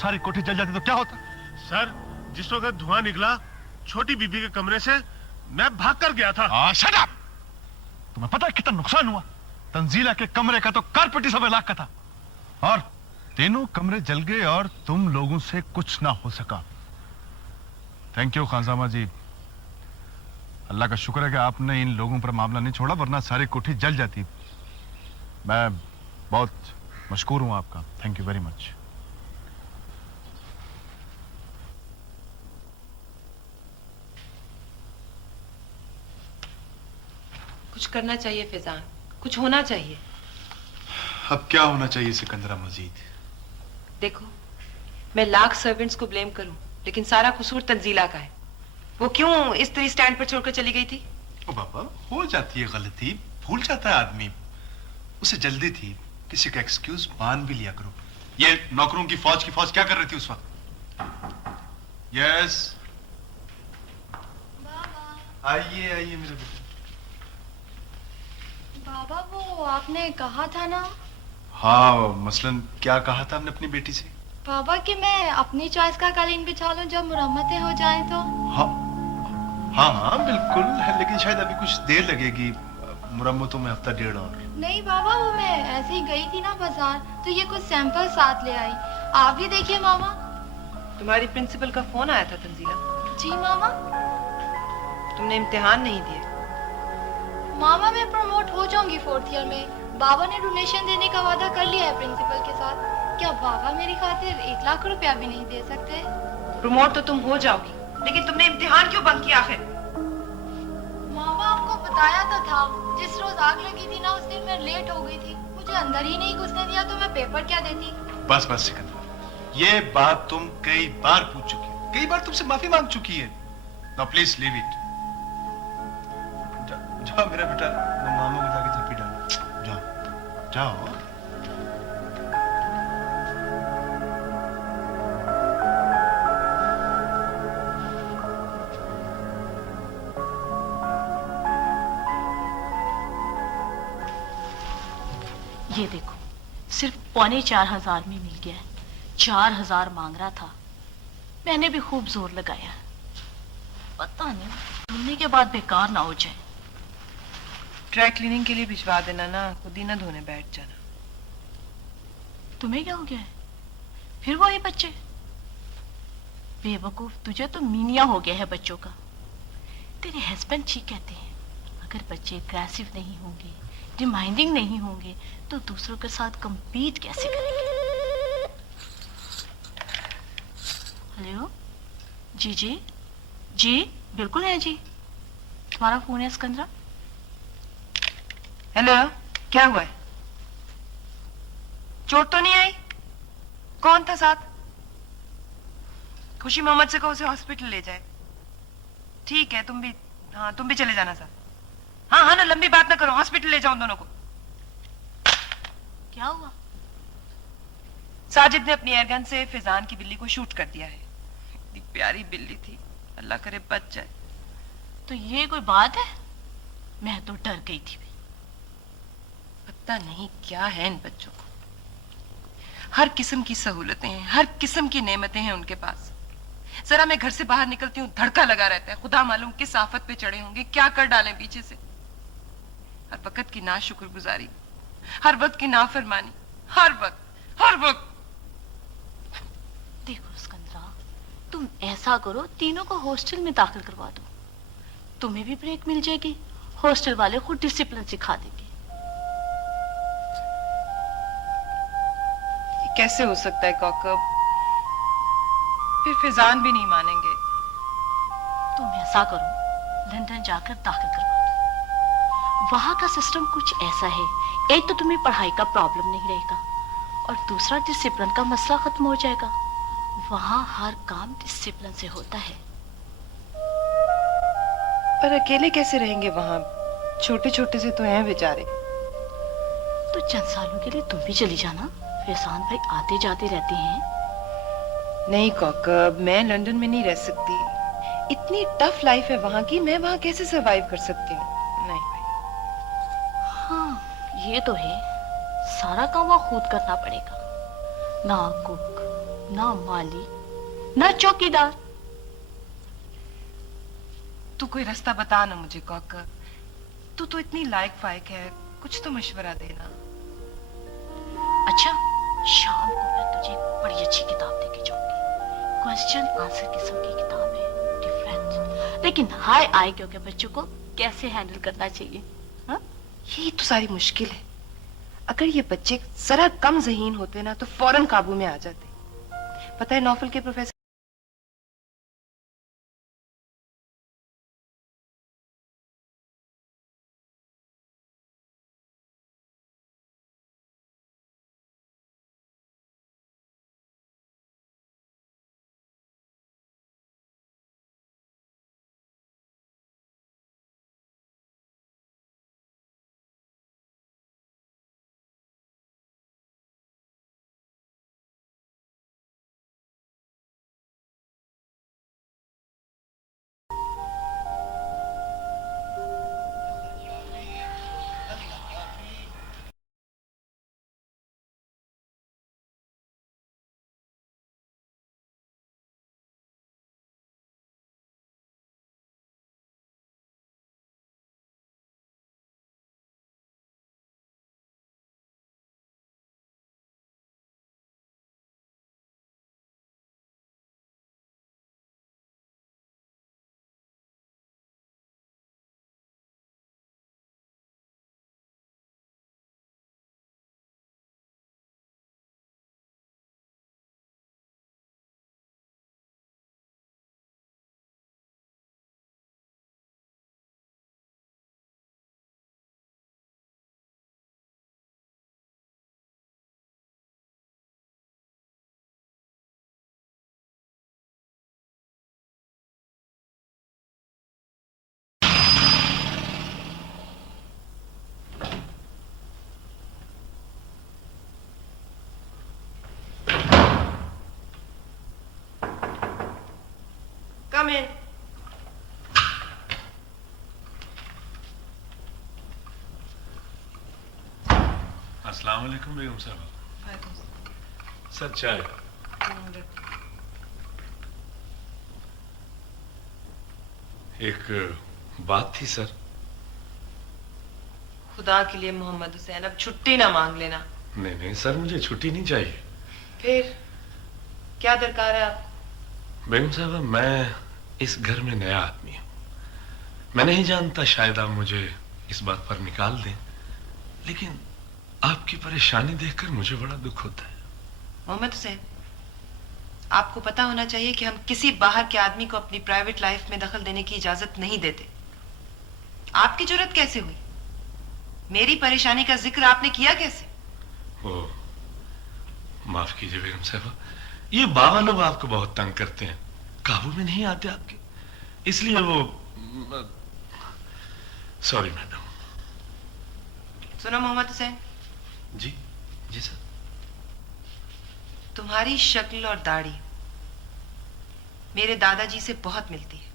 सारी कोठी जल जाती तो क्या होता? सर, जिस वक्त धुआं निकला छोटी बीबी के कमरे से, मैं भाग कर गया था। Shut up! तुम्हें पता है कितना नुकसान हुआ? तंजीला के कमरे का तो कारपेट ही 1.25 लाख का था, और तीनों कमरे जल गए और तुम लोगों से कुछ ना हो सका। थैंक यू खानसामा जी, अल्लाह का शुक्र है कि आपने इन लोगों पर मामला नहीं छोड़ा, वरना सारी कोठी जल जाती। मैं बहुत मशकूर हूं आपका। Thank you very much. कुछ करना चाहिए फैजान, कुछ होना चाहिए। अब क्या होना चाहिए सिकंदरा मजीद? देखो, मैं लाख सर्वेंट्स को ब्लेम करूं, लेकिन सारा कसूर तंजीला का है। वो क्यों इस तरह स्टैंड पर छोड़कर चली गई थी? ओ बाबा, हो जाती है गलती, भूल जाता है आदमी। उसे जल्दी थी, किसी का एक्सक्यूज मान भी लिया करो। ये नौकरों की फौज क्या कर रही थी उस वक्त? यस, आइए आइए मेरे बेटे। बाबा, वो आपने कहा था ना? हाँ, मसलन क्या कहा था हमने अपनी बेटी से? बाबा कि मैं अपनी चॉइस का कालीन बिछा लूं जब मुरम्मतें हो जाएं तो। हाँ हाँ हाँ बिल्कुल है, लेकिन शायद अभी कुछ देर लगेगी, मुरम्मतों में हफ्ता डेढ़ और। नहीं बाबा, वो मैं ऐसे ही गई थी ना बाजार, तो ये कुछ सैंपल साथ ले आई। आप भी देखिए मामा। तुम्हारी प्रिंसिपल का फोन आया था तंजीला? जी मामा। तुमने इम्तिहान नहीं दिए? मामा, मैं प्रमोट हो जाऊंगी 4th ईयर में। बाबा ने डोनेशन देने का वादा कर लिया है प्रिंसिपल के साथ। क्या बाबा मेरी खातिर 1 लाख रुपया भी नहीं दे सकते? प्रमोट तो तुम हो जाओगी, लेकिन तुमने इम्तिहान क्यों बंक किया आखिर? मामा, आपको बताया तो था, जिस रोज आग लगी थी ना उस दिन मैं लेट हो गई थी। मुझे अंदर ही नहीं घुसने दिया तो मैं पेपर क्या देती। बस बस सिकंदर, ये बात तुम कई बार पूछ चुकी हो, कई बार तुमसे माफी मांग चुकी है। Now please leave it. जाओ मेरा बेटा, मामा को जाके झप्पी डालो। जाओ जाओ। ये देखो, सिर्फ 4,500 में मिल गया है। 4,000 मांग रहा था। मैंने भी खूब जोर लगाया, पता नहीं धुलने के बाद बेकार ना हो जाए। ड्राई क्लीनिंग के लिए भिजवा देना ना, खुद ही ना धोने बैठ जाना। तुम्हें क्या हो गया है? फिर वही बच्चे? बेवकूफ, तुझे तो मीनिया हो गया है बच्चों का। तेरे हस्बैंड ठीक कहते हैं, अगर बच्चे एग्रेसिव नहीं होंगे, डिमांडिंग नहीं होंगे, तो दूसरों के साथ compete कैसे करेंगे? हेलो जी जी जी, बिल्कुल है जी। तुम्हारा फोन है सिकंदरा? हेलो, क्या हुआ है? चोट तो नहीं आई? कौन था साथ? खुशी मोहम्मद से कहो उसे हॉस्पिटल ले जाए। ठीक है, तुम भी चले जाना साथ। हाँ हाँ ना, लंबी बात ना करो, हॉस्पिटल ले जाओ दोनों को। क्या हुआ? साजिद ने अपनी एयरगन से फिजान की बिल्ली को शूट कर दिया है। इतनी प्यारी बिल्ली थी, अल्लाह करे बच जाए। तो ये कोई बात है? मैं तो डर गई थी। पता नहीं क्या है इन बच्चों को। हर किस्म की सहूलतें हैं, हर किस्म की नेमतें हैं उनके पास। जरा मैं घर से बाहर निकलती हूँ, धड़का लगा रहता है। खुदा मालूम किस आफत पे चढ़े होंगे, क्या कर डालें पीछे से। हर वक्त की नाशुक्रगुजारी, हर वक्त की नाफरमानी, हर वक्त। देखो सिकंदरा, तुम ऐसा करो, तीनों को हॉस्टल में दाखिल करवा दो। तुम्हें भी ब्रेक मिल जाएगी, हॉस्टल वाले खुद डिसिप्लिन सिखा देंगे। ये कैसे हो सकता है कौकब? फिर फिजान भी नहीं मानेंगे। तुम ऐसा करो, लंदन जाकर दाखिल करवा दो। वहां का सिस्टम कुछ ऐसा है, एक तो तुम्हें पढ़ाई का प्रॉब्लम नहीं रहेगा, और दूसरा डिसिप्लिन का मसला खत्म हो जाएगा। वहां हर काम डिसिप्लिन से होता है। पर अकेले कैसे रहेंगे वहां? छोटे छोटे से तो हैं बेचारे। तो चंद सालों के लिए तुम भी चली जाना, फैजान भाई आते जाते रहते हैं। नहीं कौकब, मैं लंदन में नहीं रह सकती। इतनी टफ लाइफ है वहां की, मैं वहां कैसे सरवाइव कर सकती हूँ? नहीं भाई। हाँ ये तो है, सारा काम वहां खुद करना पड़ेगा। ना कुक, ना माली ना चौकीदार। तू कोई रास्ता बता ना मुझे कॉकर। तू तो इतनी लायक फायक है, कुछ तो मशवरा देना। अच्छा, शाम को मैं तुझे एक बड़ी अच्छी किताब देके जाऊंगी। क्वेश्चन आंसर किस्म की किताब है, डिफरेंट, लेकिन हाई आईक्यू के बच्चों को कैसे हैंडल करना चाहिए। हाँ? यही तो सारी मुश्किल है। अगर ये बच्चे जरा कम ज़हीन होते ना तो फौरन काबू में आ जाते। पता है नौफल के प्रोफेसर कम इन। अस्सलाम वालेकुम बेगम साहब। सर चाय। एक बात थी सर। खुदा के लिए मोहम्मद हुसैन, अब छुट्टी ना मांग लेना। नहीं नहीं सर, मुझे छुट्टी नहीं चाहिए। फिर क्या दरकार है आपको? बेगम साहब, मैं इस घर में नया आदमी हूं। मैं नहीं जानता, शायद आप मुझे इस बात पर निकाल दें, लेकिन आपकी परेशानी देखकर मुझे बड़ा दुख होता है। मोहम्मद हुसैन, आपको पता होना चाहिए कि हम किसी बाहर के आदमी को अपनी प्राइवेट लाइफ में दखल देने की इजाजत नहीं देते। आपकी जुर्रत कैसे हुई? मेरी परेशानी का जिक्र आपने किया कैसे? ओ, माफ कीजिए बेगम साहब, ये बाबा लोग आपको बहुत तंग करते हैं, काबू में नहीं आते आपके, इसलिए वो। Sorry madam. सुनो मोहम्मद हुसैन। जी जी सर। तुम्हारी शक्ल और दाढ़ी मेरे दादाजी से बहुत मिलती है,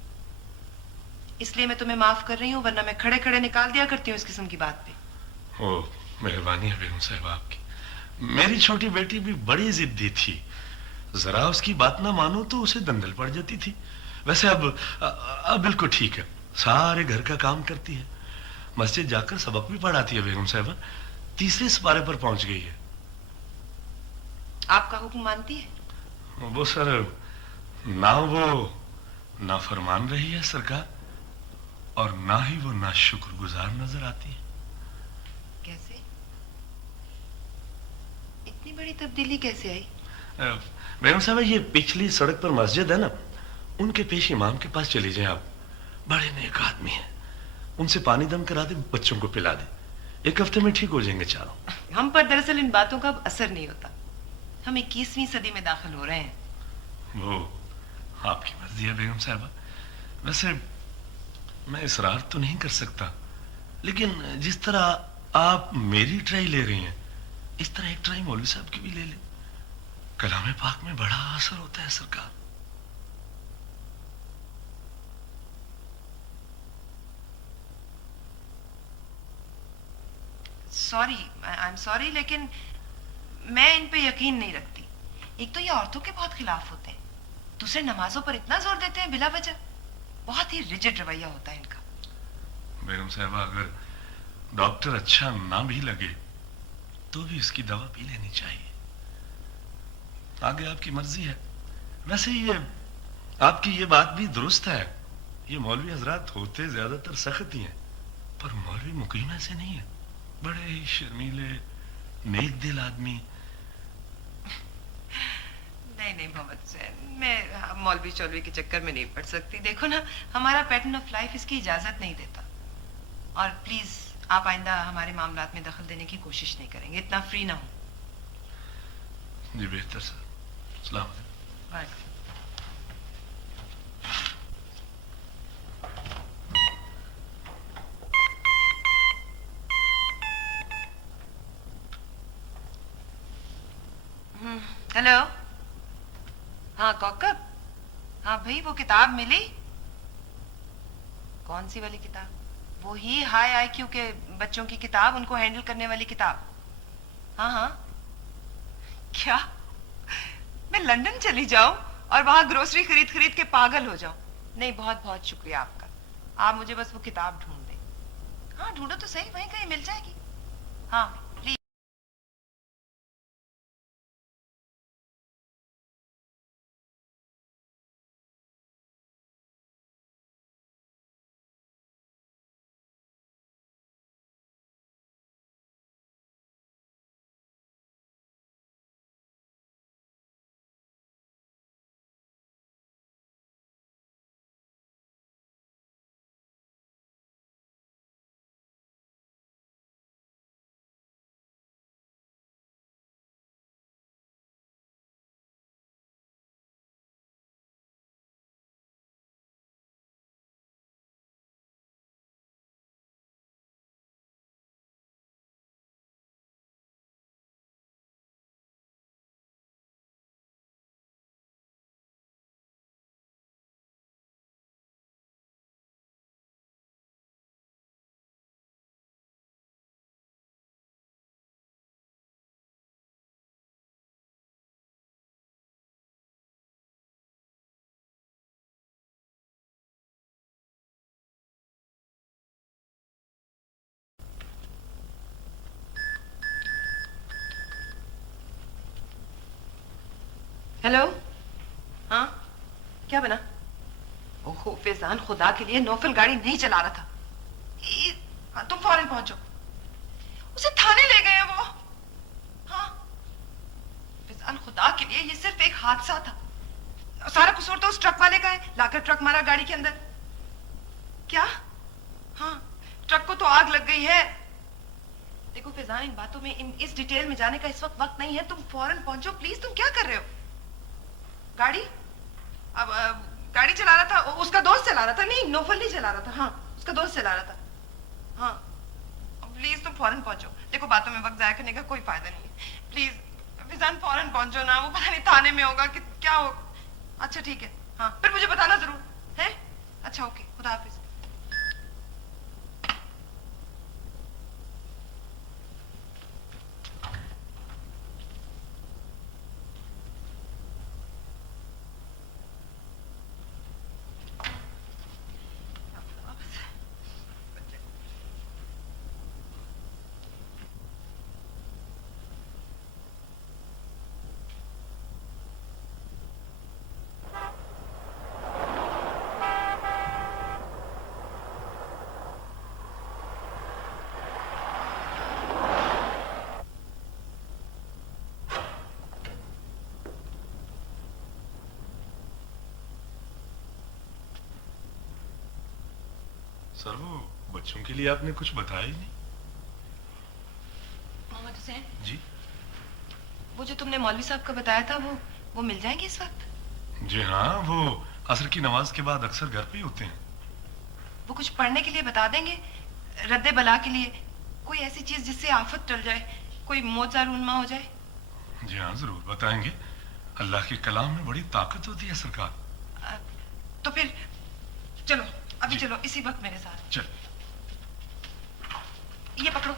इसलिए मैं तुम्हें माफ कर रही हूं, वरना मैं खड़े खड़े निकाल दिया करती हूं इस किस्म की बात पे। ओ, मेहरबानी है बेगम साहब आपकी। मेरी छोटी बेटी भी बड़ी जिद्दी थी, जरा उसकी बात ना मानो तो उसे दंदल पड़ जाती थी। वैसे अब बिल्कुल ठीक है, सारे घर का काम करती है, मस्जिद जाकर सबक भी पढ़ाती है। बेगम साहब 3रे सिपारे पर पहुंच गई है। आपका हुक्म मानती है? वो सर, ना वो नाफरमान रही है सरकार, और ना ही वो नाशुक्रगुजार नजर आती है। कैसे? इतनी बड़ी तब्दीली कैसे आई? बेगम साहब, ये पिछली सड़क पर मस्जिद है ना, उनके पेश इमाम के पास चली जाए आप, बड़े नेक आदमी हैं, उनसे पानी दम करा दे, बच्चों को पिला दे, 1 हफ्ते में ठीक हो जाएंगे चारों। हम पर दरअसल इन बातों का अब असर नहीं होता, हम 21वीं सदी में दाखिल हो रहे हैं। वो आपकी मर्जी है बेगम साहब। वैसे मैं इसरार तो नहीं कर सकता, लेकिन जिस तरह आप मेरी ट्राई ले रही हैं, इस तरह एक ट्राई मौलवी साहब की भी ले लें। कलाम पाक में बड़ा असर होता है सरकार। सॉरी, आई एम सॉरी, लेकिन मैं इन पे यकीन नहीं रखती। एक तो ये औरतों के बहुत खिलाफ होते हैं, दूसरे नमाजों पर इतना जोर देते हैं बिला वजह। बहुत ही रिजिड रवैया होता है इनका। बेगम साहबा, अगर डॉक्टर अच्छा ना भी लगे तो भी इसकी दवा पी लेनी चाहिए। आगे आपकी मर्जी है। वैसे ये आपकी ये बात भी दुरुस्त है, ये मौलवी हजरात होते ज्यादातर सख्त ही हैं, पर मौलवी मुकीम ऐसे नहीं है, बड़े ही शर्मीले नेक दिल आदमी। नहीं नहीं मोहम्मद हुसैन, मैं मौलवी चौलवी के चक्कर में नहीं पड़ सकती। देखो ना, हमारा पैटर्न ऑफ लाइफ इसकी इजाजत नहीं देता। और प्लीज आप आइंदा हमारे मामलात में दखल देने की कोशिश नहीं करेंगे, इतना फ्री ना हो। जी बेहतर सर। सलाम वालेकुम। हेलो, हाँ कौकब, हाँ भाई वो किताब मिली? कौन सी वाली किताब? वो ही हाई आईक्यू के बच्चों की किताब, उनको हैंडल करने वाली किताब। हाँ हाँ। क्या मैं लंदन चली जाऊं और वहां ग्रोसरी खरीद खरीद के पागल हो जाऊं? नहीं, बहुत बहुत शुक्रिया आपका। आप मुझे बस वो किताब ढूंढ दें। हाँ ढूंढो तो सही, वहीं कहीं मिल जाएगी। हाँ प्लीज। हेलो, हाँ क्या बना? ओहो फैजान, खुदा के लिए नौफल गाड़ी नहीं चला रहा था। तुम फौरन पहुंचो। उसे थाने ले गए वो। हाँ फैजान, खुदा के लिए ये सिर्फ एक हादसा था, सारा कसूर तो उस ट्रक वाले का है, लाकर ट्रक मारा गाड़ी के अंदर। क्या? हाँ ट्रक को तो आग लग गई है। देखो फैजान, इन बातों में इस डिटेल में जाने का इस वक्त नहीं है। तुम फौरन पहुंचो प्लीज। तुम क्या कर रहे हो? गाड़ी अब गाड़ी चला रहा था उसका दोस्त, चला रहा था। नहीं नौफल नहीं चला रहा था। हाँ उसका दोस्त चला रहा था। हाँ प्लीज तुम फौरन पहुंचो। देखो बातों में वक्त जाया करने का कोई फायदा नहीं है। प्लीज फिजान फौरन पहुंचो ना। वो पता नहीं थाने में होगा कि क्या हो। अच्छा ठीक है, हाँ फिर मुझे बताना जरूर है। अच्छा ओके, खुदा हाफिज। सर वो बच्चों के लिए आपने कुछ बताया ही नहीं। मोहम्मद हुसैन जी, वो जो तुमने मौलवी साहब का बताया था वो मिल जाएंगे इस वक्त? जी हाँ, वो असर की नमाज के बाद अक्सर घर पे ही होते हैं। वो कुछ पढ़ने के लिए बता देंगे, रद्दे बला के लिए, कोई ऐसी चीज जिससे आफत टल जाए, कोई मौजा रूनमा हो जाए। जी हाँ जरूर बताएंगे। अल्लाह के कलाम में बड़ी ताकत होती है सरकार। तो फिर चलो अभी चलो, इसी वक्त मेरे साथ। चल ये पकड़ो।